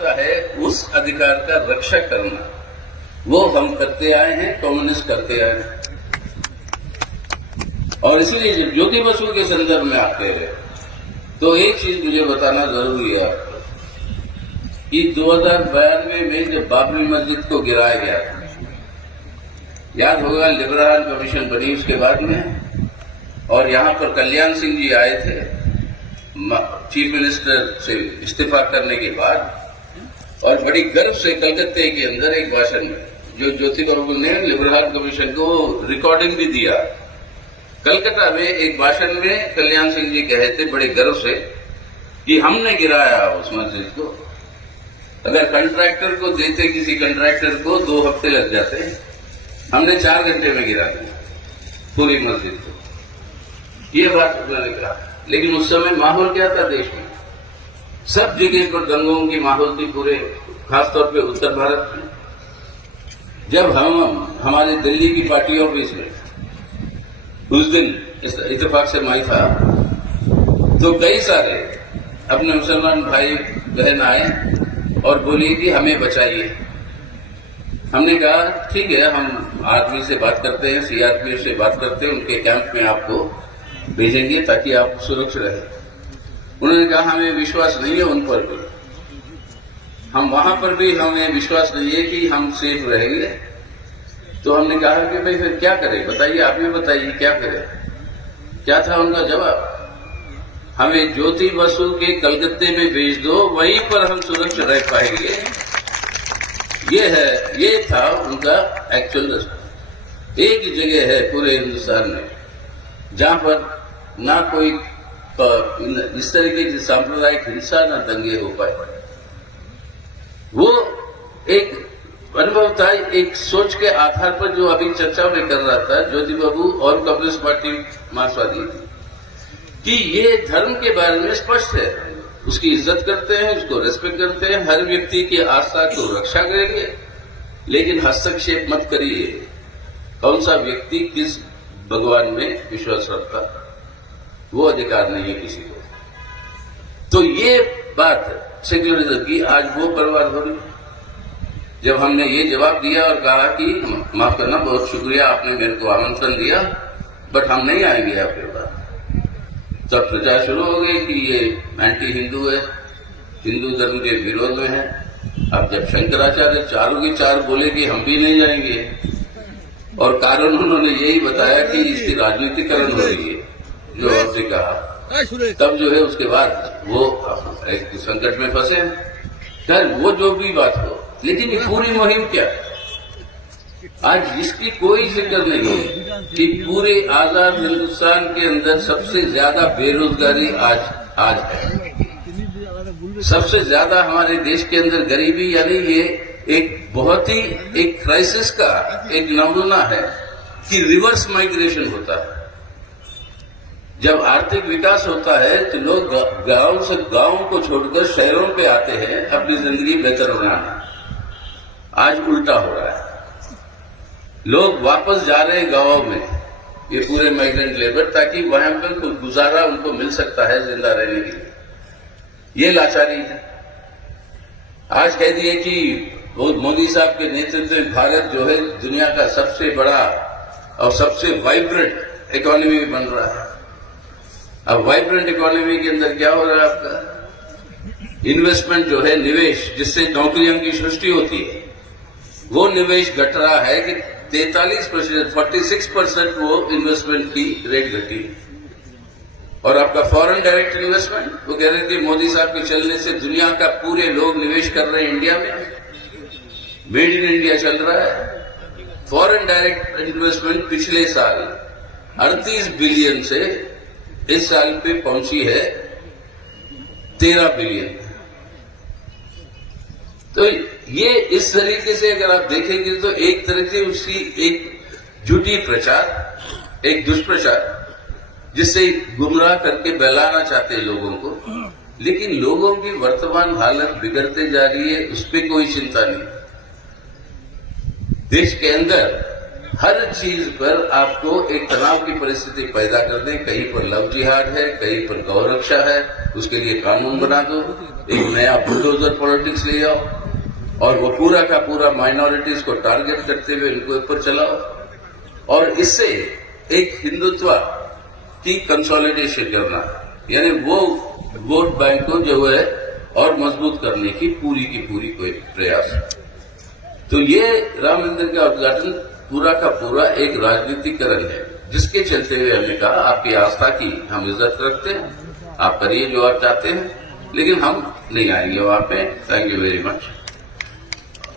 है उस अधिकार का रक्षा करना, वो हम करते आए हैं, कम्युनिस्ट करते आए हैं। और इसलिए जब ज्योति बसु के संदर्भ में आते हैं तो एक चीज मुझे बताना जरूरी है आपको कि 2092 में जब बाबरी मस्जिद को गिराया गया था, याद होगा लिबराल कमीशन बनी उसके बाद में, और यहां पर कल्याण सिंह जी आए थे चीफ मिनिस्टर से इस्तीफा करने के बाद, और बड़ी गर्व से कलकत्ते के अंदर एक भाषण में जो ज्योति बसु ने लिबराल कमीशन को रिकॉर्डिंग भी दिया, कलकत्ता में एक भाषण में कल्याण सिंह जी कहे थे बड़े गर्व से कि हमने गिराया उस मस्जिद को। अगर कंट्रैक्टर को देते, किसी कंट्रैक्टर को 2 हफ्ते लग जाते, हमने 4 घंटे में गिरा दिया पूरी मस्जिद को। ये बात उन्होंने कहा। लेकिन उस समय माहौल क्या था देश में? सब जगह पर दंगों की माहौल थी, पूरे खासतौर पे उत्तर भारत में। जब हम हमारे दिल्ली की पार्टी ऑफिस में उस दिन इत्तेफाक से माई था, तो कई सारे अपने मुसलमान भाई बहन आए और बोले कि हमें बचाइए। हमने कहा ठीक है, हम आर्मी से बात करते हैं, सीआरपीएफ से बात करते हैं, उनके कैंप में आपको भेजेंगे ताकि आप सुरक्षित रहे। उन्होंने कहा हमें विश्वास नहीं है उन पर भी, हम वहां पर भी हमें विश्वास नहीं है कि हम सेफ रहेंगे। तो हमने कहा कि भाई फिर क्या करें, बताइए, आप भी बताइए क्या करें। क्या था उनका जवाब? हमें ज्योति बसु के कलकत्ते में भेज दो, वहीं पर हम सुरक्षित रह पाएंगे। ये था उनका एक्चुअल रास्ता। एक जगह है पूरे हिंदुस्तान में जहां पर ना कोई इस तरीके की सांप्रदायिक हिंसा ना दंगे हो पाए। वो एक अनुभव था, एक सोच के आधार पर जो अभी चर्चा में कर रहा था ज्योति बसु और कम्युनिस्ट पार्टी मार्क्सवादी कि ये धर्म के बारे में स्पष्ट है, उसकी इज्जत करते हैं, उसको रेस्पेक्ट करते हैं, हर व्यक्ति की आस्था को रक्षा करेंगे, लेकिन हस्तक्षेप मत करिए। कौन सा व्यक्ति किस भगवान में विश्वास रखता, वो अधिकार नहीं है किसी को। तो ये बात सेक्युलरिज्म की आज वो बर्बाद हो रही। जब हमने ये जवाब दिया और कहा कि माफ करना, बहुत शुक्रिया, आपने मेरे को आमंत्रण दिया, बट हम नहीं आएंगे आपके पास, तब प्रचार शुरू हो गई कि ये एंटी हिंदू है, हिंदू धर्म के विरोध में है। अब जब शंकराचार्य चारों के चार बोले कि हम भी नहीं जाएंगे, और कारण उन्होंने यही बताया कि इसकी राजनीतिकरण हो रही है, जो आपसे कहा, तब जो है उसके बाद वो एक संकट में फंसे। खैर वो जो भी बात हो, लेकिन ये पूरी मुहिम क्या है? आज इसकी कोई जिक्र नहीं है कि पूरे आजाद हिंदुस्तान के अंदर सबसे ज्यादा बेरोजगारी आज है। सबसे ज्यादा हमारे देश के अंदर गरीबी, यानी ये एक बहुत ही एक क्राइसिस का एक नमूना है कि रिवर्स माइग्रेशन होता है। जब आर्थिक विकास होता है तो लोग गांव को छोड़कर शहरों पे आते हैं अपनी जिंदगी बेहतर बनाना। आज उल्टा हो रहा है, लोग वापस जा रहे हैं गांवों में, ये पूरे माइग्रेंट लेबर, ताकि वहां पर कुछ गुजारा उनको मिल सकता है जिंदा रहने के लिए। ये लाचारी है। आज कह दिए कि वो मोदी साहब के नेतृत्व में भारत जो है दुनिया का सबसे बड़ा और सबसे वाइब्रेंट इकोनॉमी बन रहा है। अब वाइब्रेंट इकोनॉमी के अंदर क्या हो रहा है? आपका इन्वेस्टमेंट जो है, निवेश, जिससे नौकरियों की सृष्टि होती है, वो निवेश घट रहा है कि 43%, 46% वो इन्वेस्टमेंट की रेट घटी। और आपका फॉरेन डायरेक्ट इन्वेस्टमेंट, वो कह रहे थे मोदी साहब के चलने से दुनिया का पूरे लोग निवेश कर रहे हैं इंडिया में, मेड इन इंडिया चल रहा है। फॉरेन डायरेक्ट इन्वेस्टमेंट पिछले साल 38 बिलियन से इस साल पे पहुंची है 13 बिलियन। तो ये इस तरीके से अगर आप देखेंगे तो एक तरह से उसकी एक झूठी प्रचार, एक दुष्प्रचार, जिससे गुमराह करके बहलाना चाहते हैं लोगों को। लेकिन लोगों की वर्तमान हालत बिगड़ते जा रही है, उस पर कोई चिंता नहीं। देश के अंदर हर चीज पर आपको एक तनाव की परिस्थिति पैदा कर दे। कहीं पर लव जिहाद है, कहीं पर गौ रक्षा है, उसके लिए कानून बना दो, एक नया बुलडोजर पॉलिटिक्स ले आओ और वो पूरा का पूरा माइनॉरिटीज को टारगेट करते हुए इनको ऊपर चलाओ और इससे एक हिंदुत्व की कंसोलिडेशन करना, यानी वो वोट बैंक को जो है और मजबूत करने की पूरी कोई प्रयास। तो ये राम मंदिर का उद्घाटन पूरा का पूरा एक राजनीतिकरण है, जिसके चलते हुए हमने कहा आपकी आस्था की हम इज्जत रखते हैं, आप करिए जो आप चाहते हैं, लेकिन हम नहीं आएंगे वहां पे। Thank you very much.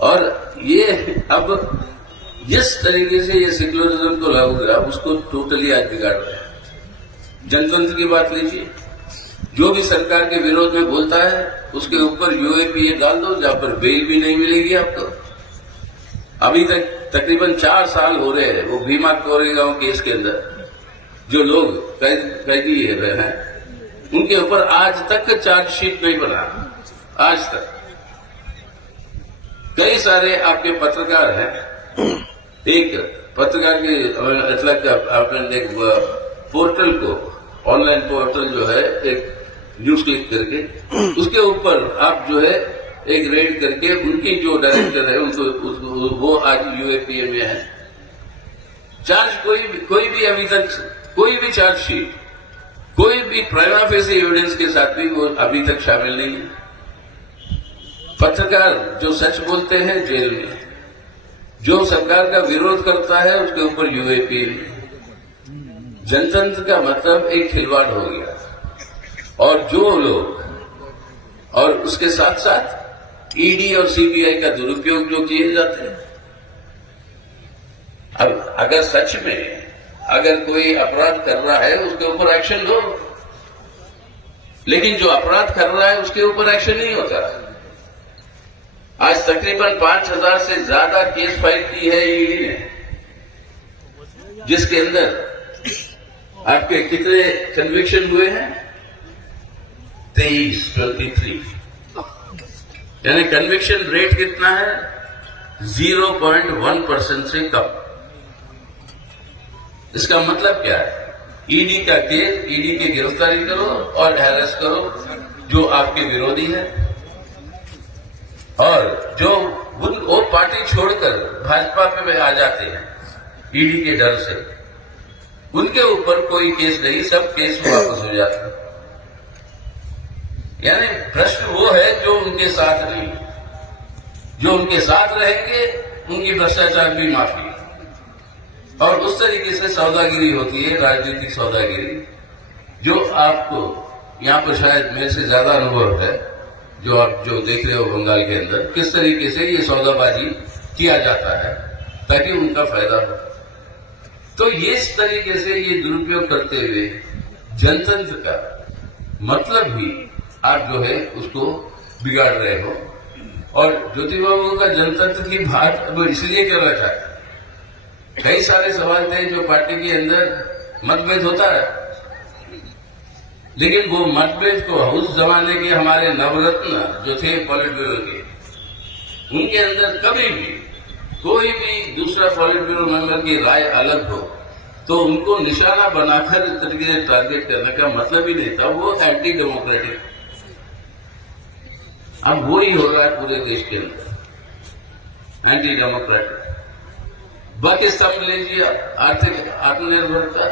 और ये अब जिस तरीके से ये सेक्युलरिज्म को लागू करा उसको टोटली आज बिगाड़ रहे हैं। जनतंत्र की बात लीजिए, जो भी सरकार के विरोध में बोलता है उसके ऊपर यूएपीए डाल दो, जहां पर बेल भी नहीं मिलेगी आपको। अभी तक तकरीबन 4 साल हो रहे हैं वो भीमा कोरेगांव केस के अंदर जो लोग कैदी हैं उनके ऊपर आज तक चार्जशीट नहीं बना, आज तक। कई सारे आपके पत्रकार हैं, एक पत्रकार के आपने एक पोर्टल को, ऑनलाइन पोर्टल जो है एक न्यूज क्लिक करके उसके ऊपर आप जो है एक रेड करके उनकी जो डायरेक्टर है उनको वो आज यूएपीए में है। चार्ज कोई भी अभी तक कोई भी चार्जशीट, कोई भी प्राइमा फेसी एविडेंस के साथ भी वो अभी तक शामिल नहीं है। पत्रकार जो सच बोलते हैं जेल में, जो सरकार का विरोध करता है उसके ऊपर यूएपीए में। जनतंत्र का मतलब एक खिलवाड़ हो गया और जो लोग, और उसके साथ साथ ईडी और सीबीआई का दुरुपयोग जो किए जाते हैं। अब अगर सच में अगर कोई अपराध कर रहा है उसके ऊपर एक्शन लो, लेकिन जो अपराध कर रहा है उसके ऊपर एक्शन नहीं होता। आज तकरीबन 5000 से ज्यादा केस फाइल की है ईडी ने, जिसके अंदर आपके कितने कन्विक्शन हुए हैं? 23, यानी कन्विक्शन रेट कितना है? 0.1% से कम। इसका मतलब क्या है? ईडी का केस, ईडी की गिरफ्तारी करो और अरेस्ट करो जो आपके विरोधी है, और जो वो पार्टी छोड़कर भाजपा में आ जाते हैं ईडी के डर से, उनके ऊपर कोई केस नहीं, सब केस वापस हो जाते हैं। यानी प्रश्न वो है जो उनके साथ नहीं, जो उनके साथ रहेंगे उनकी भ्रष्टाचार भी माफी। और उस तरीके से सौदागिरी होती है, राजनीतिक सौदागिरी, जो आपको यहां पर शायद मेरे से ज्यादा अनुभव है, जो आप जो देख रहे हो बंगाल के अंदर किस तरीके से ये सौदाबाजी किया जाता है ताकि उनका फायदा हो। तो ये इस तरीके से ये दुरुपयोग करते हुए जनतंत्र का मतलब ही आप जो है उसको बिगाड़ रहे हो। और ज्योति बाबू का जनतंत्र की बात अब इसलिए कर रहा था, कई सारे सवाल थे जो पार्टी के अंदर मतभेद होता है, लेकिन वो मतभेद को उस जमाने के हमारे नवरत्न जो थे पॉलिट ब्यूरो के, उनके अंदर कभी भी कोई भी दूसरा पॉलिट ब्यूरो मेंबर की राय अलग हो तो उनको निशाना बनाकर इस तरीके से टारगेट करने का मतलब ही नहीं था। वो एंटी डेमोक्रेटिक। अब वो ही हो रहा है पूरे देश के अंदर, एंटी डेमोक्रेटिक। बाकी सब लीजिए, आर्थिक आत्मनिर्भरता,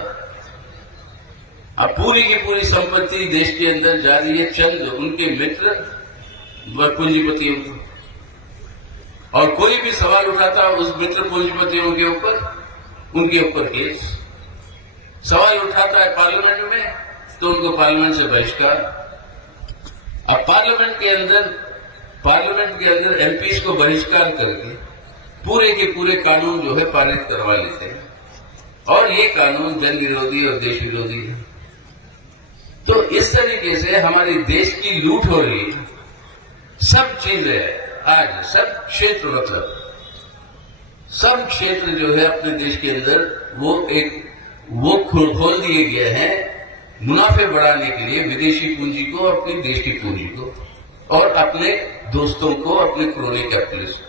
अब पूरी की पूरी संपत्ति देश के अंदर जा रही है चंद उनके मित्र व पूंजीपतियों को, और कोई भी सवाल उठाता उस मित्र पूंजीपतियों के ऊपर, उनके ऊपर केस। सवाल उठाता है पार्लियामेंट में तो उनको पार्लियामेंट से बहिष्कार। अब पार्लियामेंट के अंदर एमपीज को बहिष्कार करके पूरे के पूरे कानून जो है पारित करवा लेते हैं, और ये कानून जन विरोधी और देश विरोधी है। तो इस तरीके से हमारे देश की लूट हो रही है। सब चीजें आज सब क्षेत्र, मतलब सब क्षेत्र जो है अपने देश के अंदर वो खोल दिए गए हैं मुनाफे बढ़ाने के लिए, विदेशी पूंजी को, अपने देश की पूंजी को, और अपने दोस्तों को, अपने क्रोनी कैपिटलिस्ट।